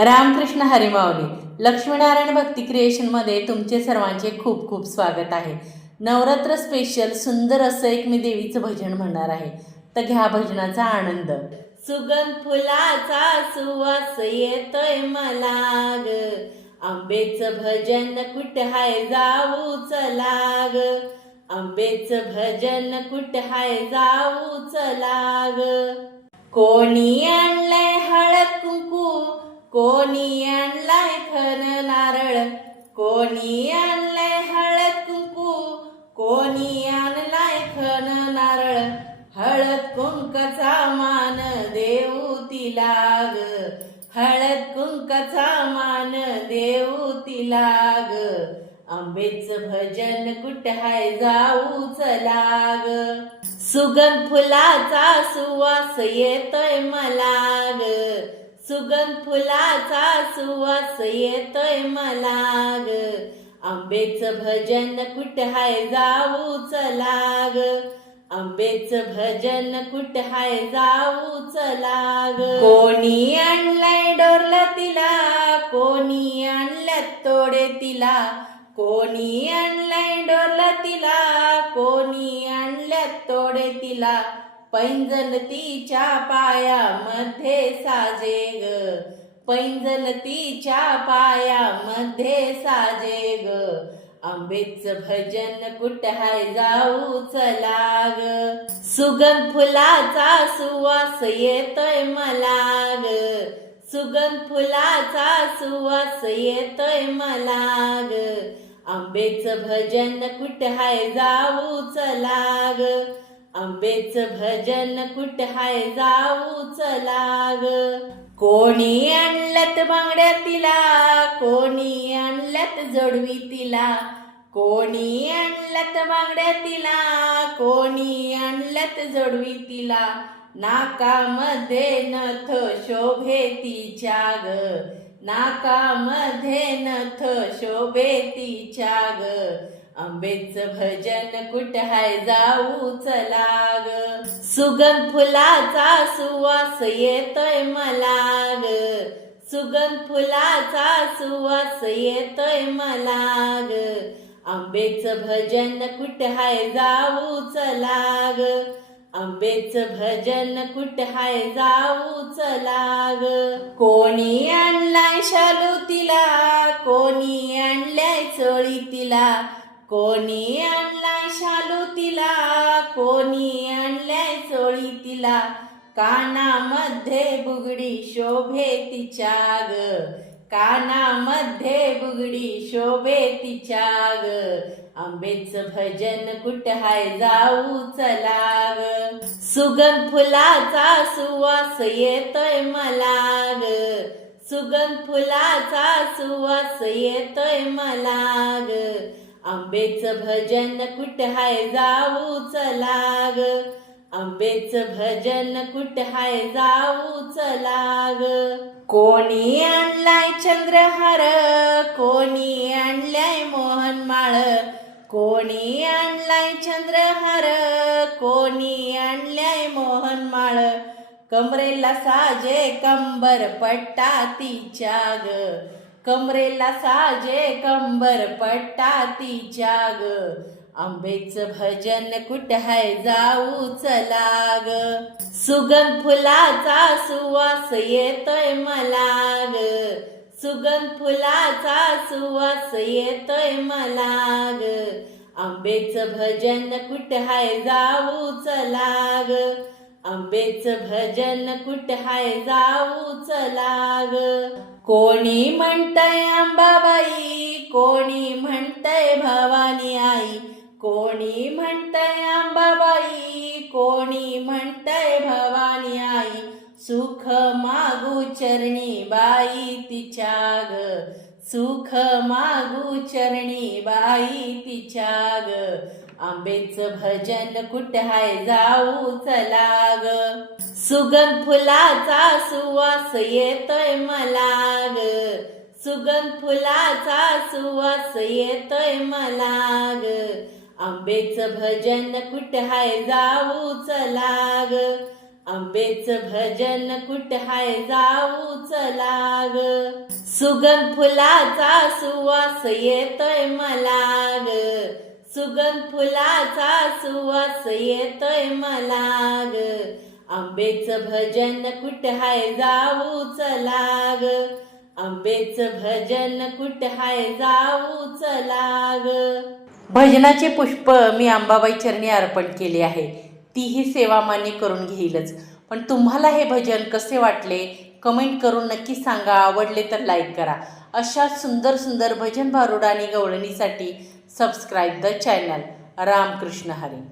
रामकृष्ण हरिमावली लक्ष्मीनारायण भक्ती क्रिएशनमध्ये तुमचे सर्वांचे खूप खूप स्वागत आहे. नवरात्र स्पेशल सुंदर असं एक मी देवीचं भजन म्हणणार आहे. तर घ्या भजनाचा आनंद. सुगंध फुलाचा सुवास येतोय मला ग आंबेचं भजन कुठं हाय जाऊ चला ग आंबेचं भजन कुठं हाय जाऊ चला ग कोणी आणलंय हळद कुंकू कोणी आणलाय खन नारळ कोणी आणलाय हळद कुंकू कोणी आणलाय खन नारळ हळद कुंकाचा मान देऊ तिला ग हळद कुंकाचा मान देऊ तिला ग भजन कुठं हाय जाऊ चला ग सुगंध फुलाचा सुवास येतोय मला ग सुगंध फुलाचा सुवास येतोय मला ग. आंबेच भजन कुठ हाय जाऊ चला ग आंबेच भजन कुठ हाय जाऊ चला ग कोणी आणलंय डोरला तिला कोणी आणल्यात तोडे तिला. कोणी आणलंय डोरला तिला कोणी आणल्यात तोडे तिला. पैंजण तिच्या पायामध्ये साजे ग. पैंजण तिच्या पायामध्ये साजे ग. आंबेच भजन कुठं हाय जाऊ चला ग. सुगंध फुलाचा सुवास येतोय मला ग. सुगंध फुलाचा सुवास येतोय मला ग. आंबेचं भजन कुठ हाय जाऊ चला ग. आंबेचं भजन कुठं हाय जाऊ चलाग कोणी आणल्यात बांगड्या तिला कोणी आणल्यात जोडवी तिला कोणी आणल्यात बांगड्या तिला कोणी आणल्यात जोडवी तिला नाकामध्ये नथ शोभे तिच्या ग नाकामध्ये नथ शोभे तिच्या ग आंबेचं भजन कुठं हाय जाऊ चलाग ग सुगंध फुलाचा सुवास येतोय मला ग सुगंध फुलाचा सुवास येतोय मला ग आंबेचं भजन कुठं हाय जाऊ चलाग आंबेच आंबेचं भजन कुठं हाय जाऊ चलाग कोणी आणलाय शालू तिला? कोणी आणलाय चोळी तिला? कोणी आणलाय शालू तिला कोणी आणलाय चोळी तिला. कानामध्ये बुगडी शोभे तिच्या ग कानामध्ये बुगडी शोभे तिच्या ग आंबेच भजन कुठ हाय जाऊ चला ग सुगंध फुलाचा सुवास येतोय मला ग सुगंध फुलाचा सुवास येतोय मला ग आंबेचं भजन कुठं हाय जाऊ चलाग आंबेच आंबेचं भजन कुठं हाय जाऊ चलाग कोणी आणलाय चंद्रहार कोणी आणलाय मोहनमाळ. कोणी आणलाय चंद्रहार कोणी आणलाय मोहनमाळ. कमरेला साजे कंबर पट्टा तिच्या ग कमरेला साजे कंबर पट्टा तिच्या ग आंबेचं भजन कुठं हाय जाऊ चला ग सुगंध फुलाचा सुवास येतोय मला ग सुगंध फुलाचा सुवास येतोय मला ग आंबेचं भजन कुठं हाय जाऊ चला ग आंबेचं भजन कुठं हाय जाऊ चला ग कोणी म्हणतय अंबाबाई कोणी म्हणतय भवानी आई कोणी म्हणतय अंबाबाई कोणी म्हणतय भवानी आई. सुख मागू चरणी बाई तिच्या ग सुख मागू चरणी बाई तिच्या ग आंबेच भजन कुठे हाय जाऊ चला ग सुगंध फुलाचा सुवास येतोय मला. सुगंध फुलाचा सुवास येतोय मला ग आंबेचं भजन कुठे हाय जाऊ चला ग आंबेचं भजन कुठ हाय जाऊ चला ग सुगंध फुलाचा सुवास येतोय मला ग सुगंध फुलाचा सुवास येतोय मला ग आंबेचं भजन कुठ हाय जाऊ चला ग आंबेचं भजन कुठ हाय जाऊ चला ग भजनाचे पुष्प मी अंबाबाई चरणी अर्पण केले आहे. तीही सेवा मान्य करून घेईलच. पण तुम्हाला हे भजन कसे वाटले? कमेंट करून नक्की सांगा. आवडले तर लाईक करा. अशा सुंदर सुंदर भजन भारुड आणि गवळणीसाठी subscribe the channel Ramkrishna Hari.